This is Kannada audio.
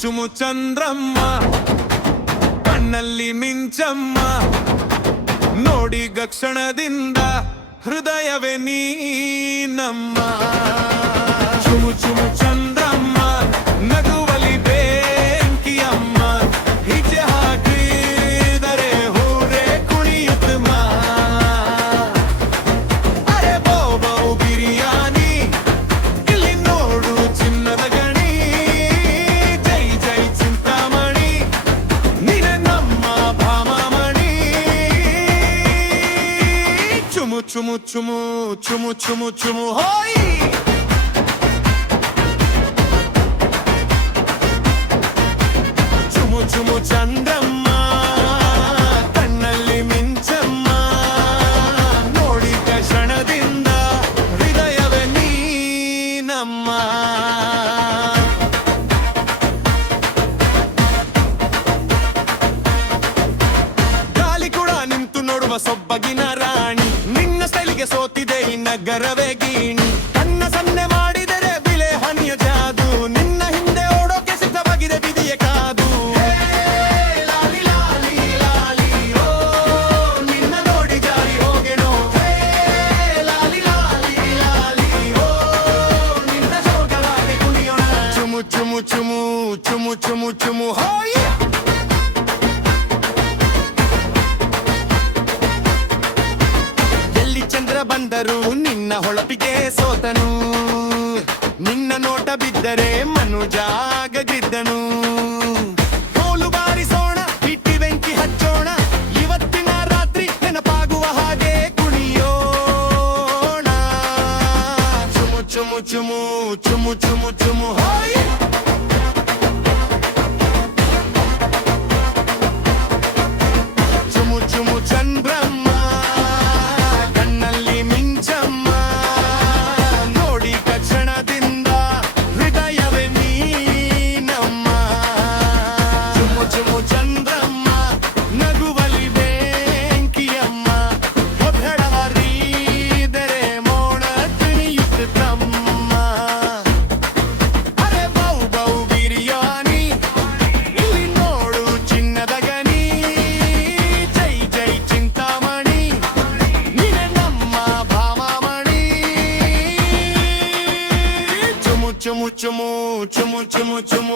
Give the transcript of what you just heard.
ಚುಮು ಚಂದ್ರಮ್ಮ ಕಣ್ಣಲ್ಲಿ ಮಿಂಚಮ್ಮ ನೋಡಿಗ ಕ್ಷಣದಿಂದ ಹೃದಯವೇ ನೀನಮ್ಮ. ಚುಮು ಚುಮು ಚಂದ್ರಮ್ಮ ನಗುವಲಿ ಬೆಂಕಿಯಮ್ಮ ಹಿಜೆ ಹಾಕಿದರೆ ಹೂರೆ ಕುಣಿಯುತ್ತಮ್ಮ. ಅರೆ ಬೌ ಬೌ ಬಿರಿಯಾನಿ ಇಲ್ಲಿ ನೋಡು ಚಿನ್ನದ ಗಣಿ ಜೈ ಜೈ ಚಿಂತಾಮಣಿ ನೀನೆ ನಮ್ಮ ಭಾಮಾಮಣಿ. ಚುಮು ಚುಮು ಚುಮು ಚುಮು ಚುಮು ಚುಮು ಹೋಯ್ ಚುಮು ಚುಮು ಚಂದ್ರಮ್ಮ ಕಣ್ಣಲ್ಲಿ ಮಿಂಚಮ್ಮ ನೋಡಿದ ಕ್ಷಣದಿಂದ ಹೃದಯವೇ ನೀನಮ್ಮ. ಗಾಲಿ ಕೂಡ ನಿಂತು ನೋಡುವ ಸೊಬ್ಬಗಿನ ರಾಣಿ ನಿನ್ನ ಸ್ಟೈಲಿಗೆ ಸೋತಿದೆ ಈ ನಗರವೇ ಗೀಣಿ. ಕಣ್ಣ ಸನ್ನೆ ಮಾಡಿದರೆ ಬಿಳೆ ಹನಿಯ ಜಾದು ನಿನ್ನ ಹಿಂದೆ ಓಡೋಕೆ ಸಿದ್ಧವಾಗಿದೆ ಬಿದಿಯ ಕಾದು. ಲಾಲಿ ಲಾಲಿ ಲಾಲಿ ಓ ನಿನ್ನ ನೋಡಿ ಜಾರಿ ಹೋಗೆನೋ. ಲಾಲಿ ಲಾಲಿ ಲಾಲಿ ಓ ನಿನ್ನ ಶೋಕವಾಗಿ ಕುಣಿಯೋಣ. ಚುಮು ಚುಮು ಚುಮು ಚುಮು ಚುಮು ಚುಮು ಹೋಯ್ ಚಂದ್ರ ಬಂದರು ನಿನ್ನ ಹೊಳಪಿಗೆ ಸೋತನು ನಿನ್ನ ನೋಟ ಬಿದ್ದರೆ ಮನುಜಾಗ ಗಿದ್ದನು. ಕೋಲು ಬಾರಿಸೋಣ ಇಟ್ಟಿ ಬೆಂಕಿ ಹಚ್ಚೋಣ ಇವತ್ತಿನ ರಾತ್ರಿ ನೆನಪಾಗುವ ಹಾಗೆ ಕುಣಿಯೋಣ. ಚುಮು ಚುಮು ಚುಮು ಚುಮು ಚುಮು ಚುಮು ಹೋಯ್ ಚುಮು ಚುಮು Chandramma chum chum chum chum chum chum